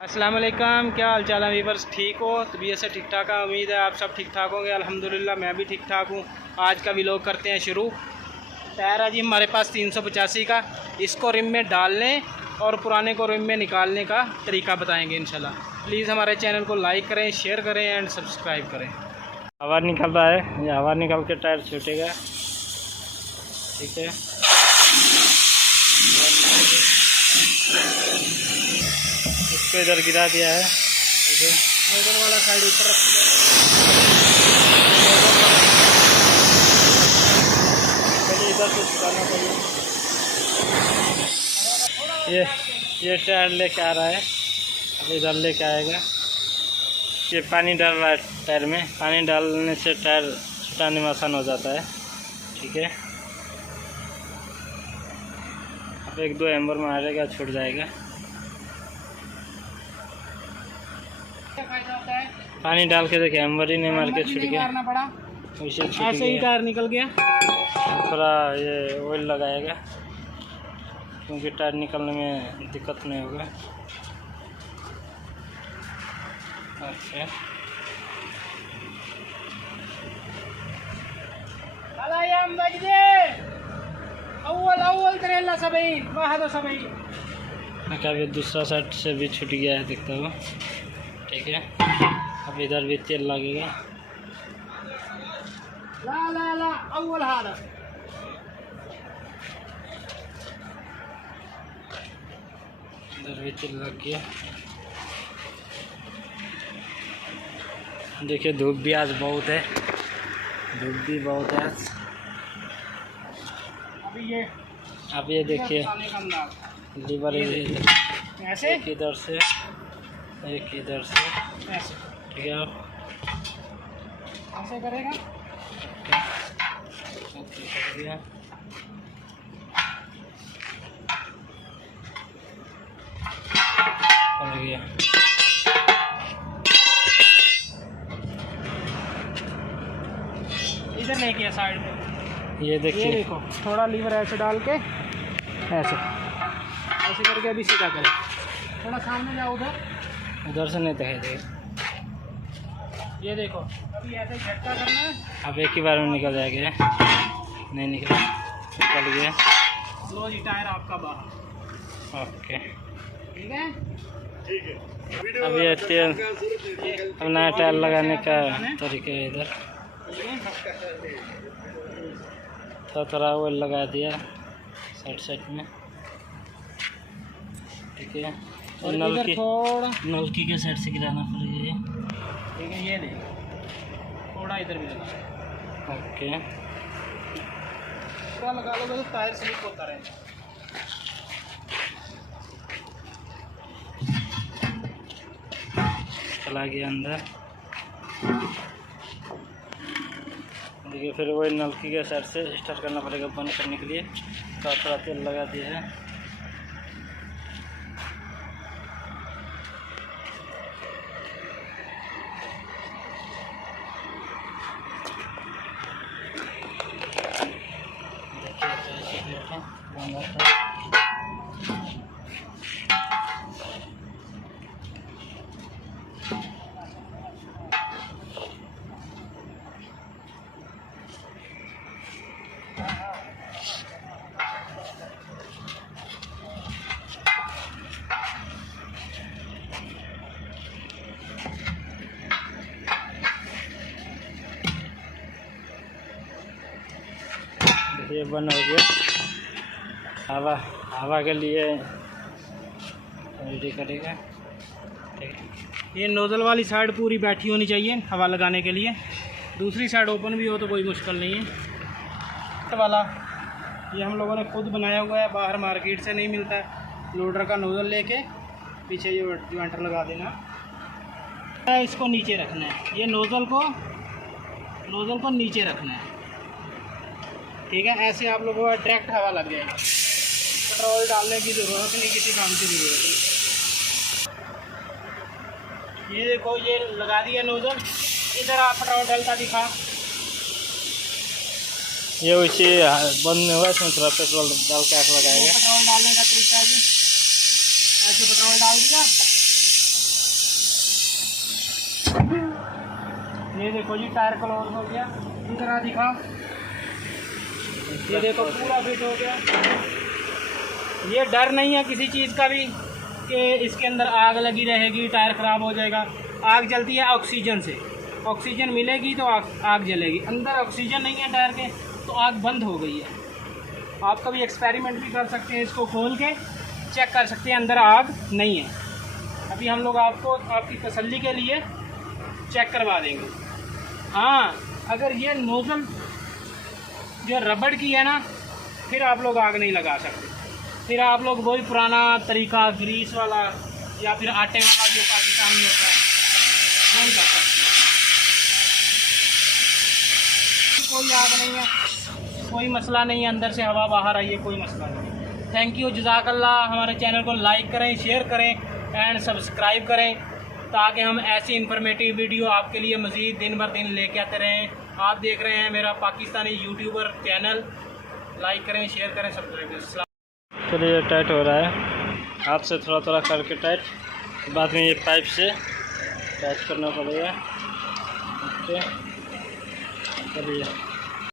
अस्सलाम वालेकुम, क्या हाल चाल है वीवर्स? ठीक हो? तबीयत से ठीक ठाक है। उम्मीद है आप सब ठीक ठाक होंगे। अल्हम्दुलिल्लाह मैं भी ठीक ठाक हूँ। आज का व्लॉग करते हैं शुरू। टायर है जी हमारे पास 385 का। इसको रिम में डालने और पुराने को रिम में निकालने का तरीका बताएंगे इंशाल्लाह। प्लीज़ हमारे चैनल को लाइक करें, शेयर करें एंड सब्सक्राइब करें। हवा निकल रहा है, ये हवा निकल के टायर छूटेगा। ठीक है, इसको इधर गिरा दिया है। ठीक है, नोजल वाला साइड ऊपर रख दिया। पहले इधर से छुटाना चाहिए। ये टायर लेके आ रहा है, अब इधर लेके आएगा। ये पानी डाल रहा है टायर में। पानी डालने से टायर छुटाने में आसान हो जाता है। ठीक है, अब एक दो एम्बर मारेगा, छूट जाएगा। पानी डाल के देखिए, एम्बर ही नहीं मार के छूट गया। वैसे ऐसे ही टायर निकल गया। थोड़ा ये ऑयल लगाएगा क्योंकि टायर निकलने में दिक्कत नहीं होगा। अच्छा, अभी दूसरा साइड से भी छूट गया है, देखता हूँ। ठीक है, अब इधर भी तेल लगेगा। इधर भी तेल लग गया। देखिए धूप भी आज बहुत है, धूप भी बहुत है आज। अब ये देखिए लीवर ऐसे, एक इधर से एक इधर से ऐसे। ठीक है, ऐसे करेगा। ओके, कर दिया। कर गया। इधर नहीं किया साइड में। ये देखिए, ये देखो थोड़ा लीवर ऐसे डाल के ऐसे ऐसे करके अभी सीधा करें। थोड़ा सामने जाओ, उधर से नहीं दिखाई देगा। ये देखो, अभी ऐसे झटका करना है। अब एक ही बार में निकल जाएगा। नहीं निकला, निकल गया। लो जी, टायर आपका बाहर। ओके, ठीक है, ठीक है। अब ये तेल, अब नया टायर लगाने का तरीका है। इधर थोड़ा ऑयल लगा दिया साइड में। ठीक है, और नलकी के साइड से गिराना पड़ेगा। ठीक है, ये नहीं, थोड़ा इधर भी लगा। ओके, पूरा लगा लो तो टायर स्लिप होता रहेगा। चला गया अंदर। देखिए, फिर वही नलकी के साइड से स्टार्ट करना पड़ेगा बंद करने के लिए। तो थोड़ा तेल लगा दिया है। ये बंद हो गया। हवा के लिए रेडी करेगा। ठीक है, ये नोज़ल वाली साइड पूरी बैठी होनी चाहिए हवा लगाने के लिए। दूसरी साइड ओपन भी हो तो कोई मुश्किल नहीं है। वाला ये हम लोगों ने खुद बनाया हुआ है, बाहर मार्केट से नहीं मिलता है। लोडर का नोज़ल लेके पीछे ये ज्वाइंटर लगा देना है। इसको नीचे रखना है, ये नोज़ल को नीचे रखना है। ठीक है, ऐसे आप लोगों को डायरेक्ट हवा लग जाएगी। पेट्रोल डालने की ज़रूरत नहीं, किसी काम की ज़रूरत नहीं। ये देखो, ये लगा दिया नोज़ल। इधर आप पेट्रोल डालता दिखा। ये वैसे बंद नहीं हुआ, इसमें थोड़ा पेट्रोल डाल के आग लगाएगा। पेट्रोल डालने का तरीका है जी, ऐसे पेट्रोल डाल दिया ये देखो जी टायर क्लोज हो गया, इधर आ दिखाओ, ये देखो पूरा फिट हो गया। ये डर नहीं है किसी चीज़ का भी कि इसके अंदर आग लगी रहेगी, टायर ख़राब हो जाएगा। आग जलती है ऑक्सीजन से, ऑक्सीजन मिलेगी तो आग जलेगी। अंदर ऑक्सीजन नहीं है टायर के तो आग बंद हो गई है। आप कभी एक्सपेरिमेंट भी कर सकते हैं, इसको खोल के चेक कर सकते हैं अंदर आग नहीं है। अभी हम लोग आपको आपकी तसल्ली के लिए चेक करवा देंगे। हाँ, अगर ये नोज़ल जो रबड़ की है ना, फिर आप लोग आग नहीं लगा सकते। फिर आप लोग वही पुराना तरीका ग्रीस वाला या फिर आटे वाला जो पाकिस्तान में होता है वो नहीं कर सकते। कोई आग नहीं है, कोई मसला नहीं है, अंदर से हवा बाहर आई है, कोई मसला नहीं। थैंक यू, जज़ाकल्लाह। हमारे चैनल को लाइक करें, शेयर करें एंड सब्सक्राइब करें ताकि हम ऐसी इंफॉर्मेटिव वीडियो आपके लिए मज़ीद दिन बर दिन लेके आते रहें। आप देख रहे हैं मेरा पाकिस्तानी यूट्यूबर चैनल, लाइक करें, शेयर करें, सब्सक्राइब करें। चलिए टाइट हो रहा है, हाथ से थोड़ा थोड़ा करके टाइट, बाद में ये पाइप से टाइट करना पड़ेगा। ओके, चलिए।